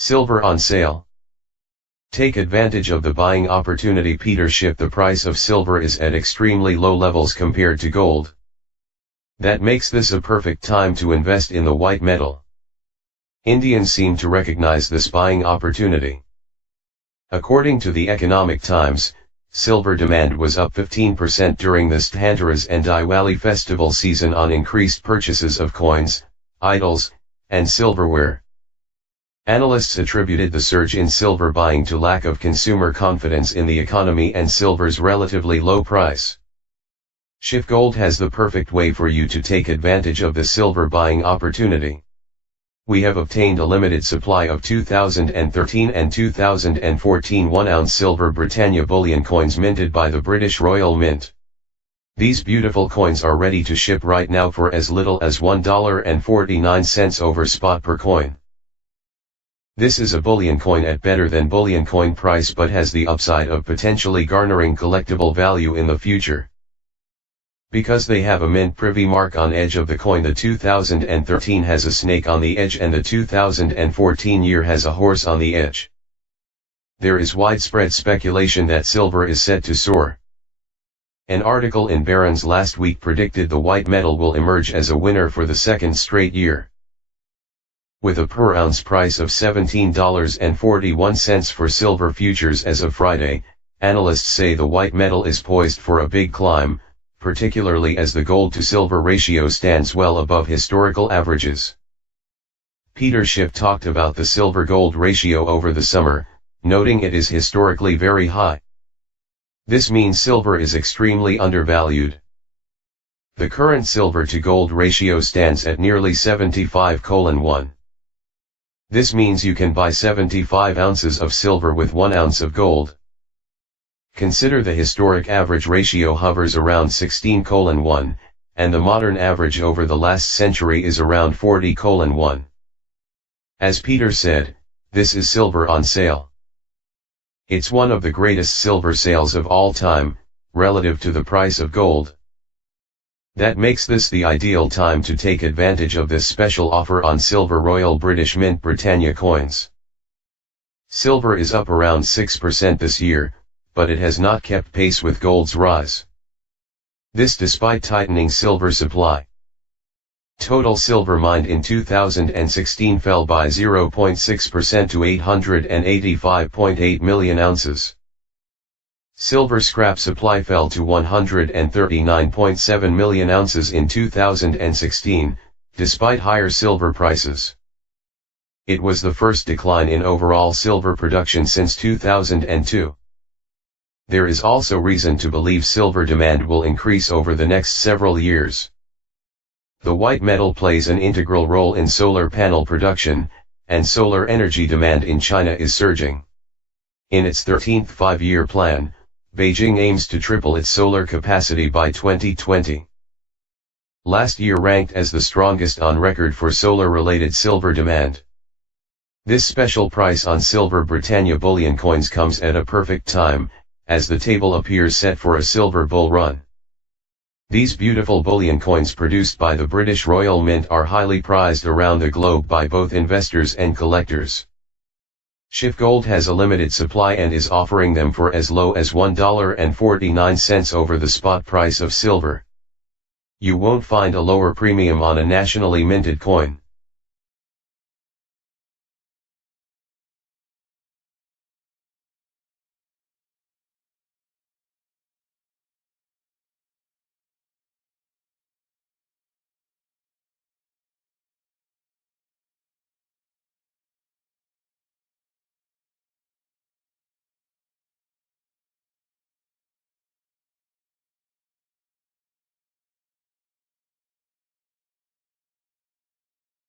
Silver on sale. Take advantage of the buying opportunity. Schiff. The price of silver is at extremely low levels compared to gold. That makes this a perfect time to invest in the white metal. Indians seem to recognize this buying opportunity. According to the Economic Times, silver demand was up 15% during this Dhanteras and Diwali festival season on increased purchases of coins, idols, and silverware. Analysts attributed the surge in silver buying to lack of consumer confidence in the economy and silver's relatively low price. Schiff Gold has the perfect way for you to take advantage of the silver buying opportunity. We have obtained a limited supply of 2013 and 2014 1-ounce silver Britannia bullion coins minted by the British Royal Mint. These beautiful coins are ready to ship right now for as little as $1.49 over spot per coin. This is a bullion coin at better than bullion coin price but has the upside of potentially garnering collectible value in the future. Because they have a mint privy mark on edge of the coin, the 2013 has a snake on the edge and the 2014 year has a horse on the edge. There is widespread speculation that silver is set to soar. An article in Barron's last week predicted the white metal will emerge as a winner for the second straight year. With a per ounce price of $17.41 for silver futures as of Friday, analysts say the white metal is poised for a big climb, particularly as the gold-to-silver ratio stands well above historical averages. Schiff talked about the silver-gold ratio over the summer, noting it is historically very high. This means silver is extremely undervalued. The current silver-to-gold ratio stands at nearly 75:1. This means you can buy 75 ounces of silver with 1 ounce of gold. Consider the historic average ratio hovers around 16:1, and the modern average over the last century is around 40:1. As Peter said, this is silver on sale. It's one of the greatest silver sales of all time, relative to the price of gold. That makes this the ideal time to take advantage of this special offer on silver Royal British Mint Britannia coins. Silver is up around 6% this year, but it has not kept pace with gold's rise. This despite tightening silver supply. Total silver mined in 2016 fell by 0.6% to 885.8 million ounces. Silver scrap supply fell to 139.7 million ounces in 2016, despite higher silver prices. It was the first decline in overall silver production since 2002. There is also reason to believe silver demand will increase over the next several years. The white metal plays an integral role in solar panel production, and solar energy demand in China is surging. In its 13th five-year plan, Beijing aims to triple its solar capacity by 2020. Last year ranked as the strongest on record for solar-related silver demand. This special price on silver Britannia bullion coins comes at a perfect time, as the table appears set for a silver bull run. These beautiful bullion coins produced by the British Royal Mint are highly prized around the globe by both investors and collectors. Schiff Gold has a limited supply and is offering them for as low as $1.49 over the spot price of silver. You won't find a lower premium on a nationally minted coin.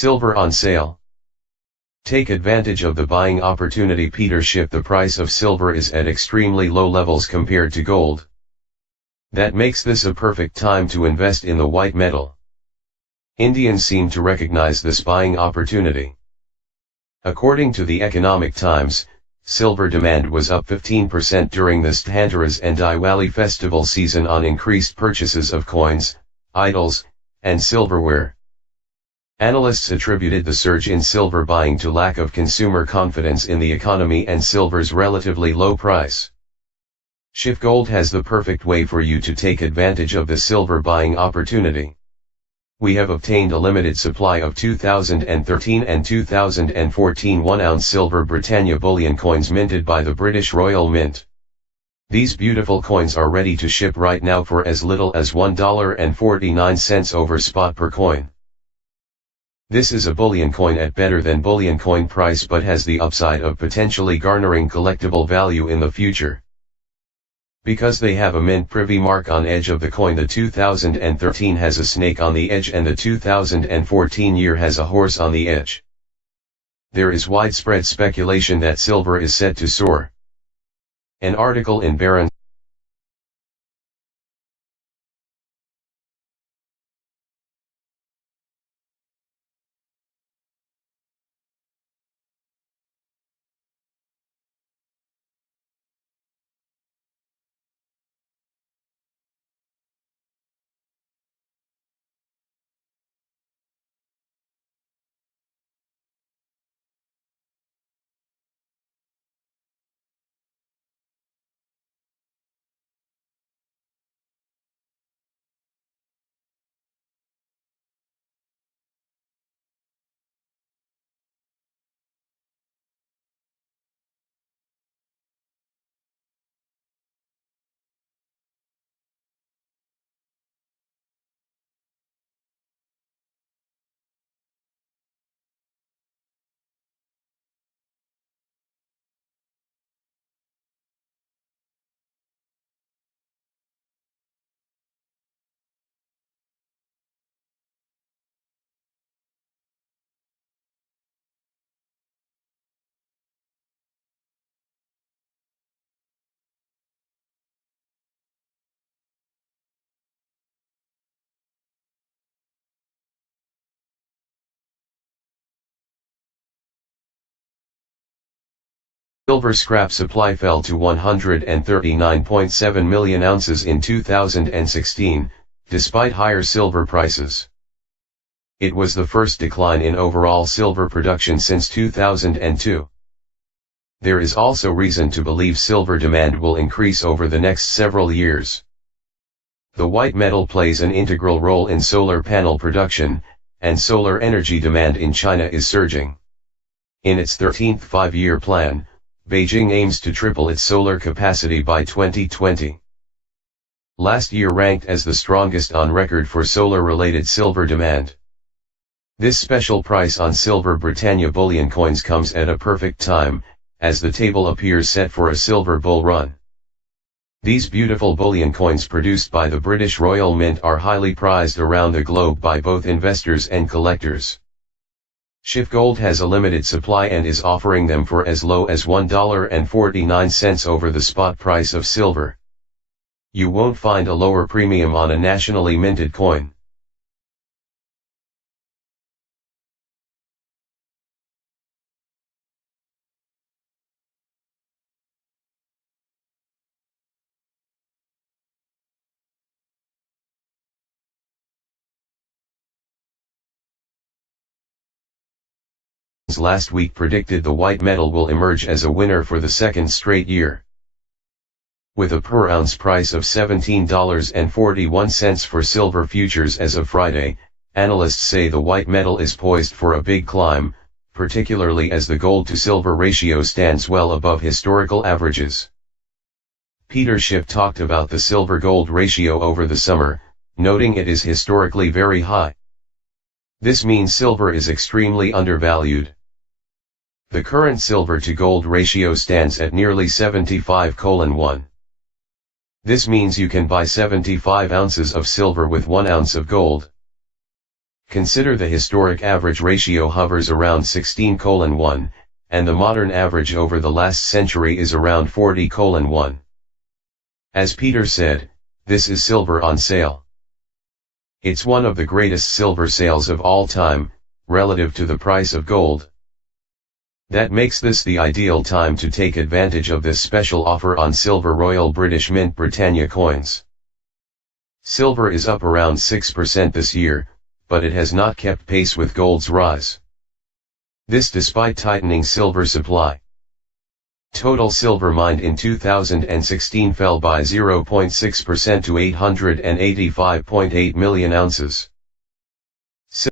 Silver on sale. Take advantage of the buying opportunity. Schiff. The price of silver is at extremely low levels compared to gold. That makes this a perfect time to invest in the white metal. Indians seem to recognize this buying opportunity. According to the Economic Times, silver demand was up 15% during the Dhanteras and Diwali festival season on increased purchases of coins, idols, and silverware. Analysts attributed the surge in silver buying to lack of consumer confidence in the economy and silver's relatively low price. Schiff Gold has the perfect way for you to take advantage of the silver buying opportunity. We have obtained a limited supply of 2013 and 2014 1-ounce silver Britannia bullion coins minted by the British Royal Mint. These beautiful coins are ready to ship right now for as little as $1.49 over spot per coin. This is a bullion coin at better than bullion coin price but has the upside of potentially garnering collectible value in the future. Because they have a mint privy mark on edge of the coin, the 2013 has a snake on the edge and the 2014 year has a horse on the edge. There is widespread speculation that silver is set to soar. An article in Barron's silver scrap supply fell to 139.7 million ounces in 2016, despite higher silver prices. It was the first decline in overall silver production since 2002. There is also reason to believe silver demand will increase over the next several years. The white metal plays an integral role in solar panel production, and solar energy demand in China is surging. In its 13th five-year plan, Beijing aims to triple its solar capacity by 2020. Last year ranked as the strongest on record for solar-related silver demand. This special price on silver Britannia bullion coins comes at a perfect time, as the table appears set for a silver bull run. These beautiful bullion coins produced by the British Royal Mint are highly prized around the globe by both investors and collectors. Schiff Gold has a limited supply and is offering them for as low as $1.49 over the spot price of silver. You won't find a lower premium on a nationally minted coin. Last week predicted the white metal will emerge as a winner for the second straight year. With a per ounce price of $17.41 for silver futures as of Friday, analysts say the white metal is poised for a big climb, particularly as the gold-to-silver ratio stands well above historical averages. Schiff talked about the silver-gold ratio over the summer, noting it is historically very high. This means silver is extremely undervalued. The current silver-to-gold ratio stands at nearly 75:1. This means you can buy 75 ounces of silver with 1 ounce of gold. Consider the historic average ratio hovers around 16:1, and the modern average over the last century is around 40:1. As Peter said, this is silver on sale. It's one of the greatest silver sales of all time, relative to the price of gold. That makes this the ideal time to take advantage of this special offer on silver Royal British Mint Britannia coins. Silver is up around 6% this year, but it has not kept pace with gold's rise. This despite tightening silver supply. Total silver mined in 2016 fell by 0.6% to 885.8 million ounces.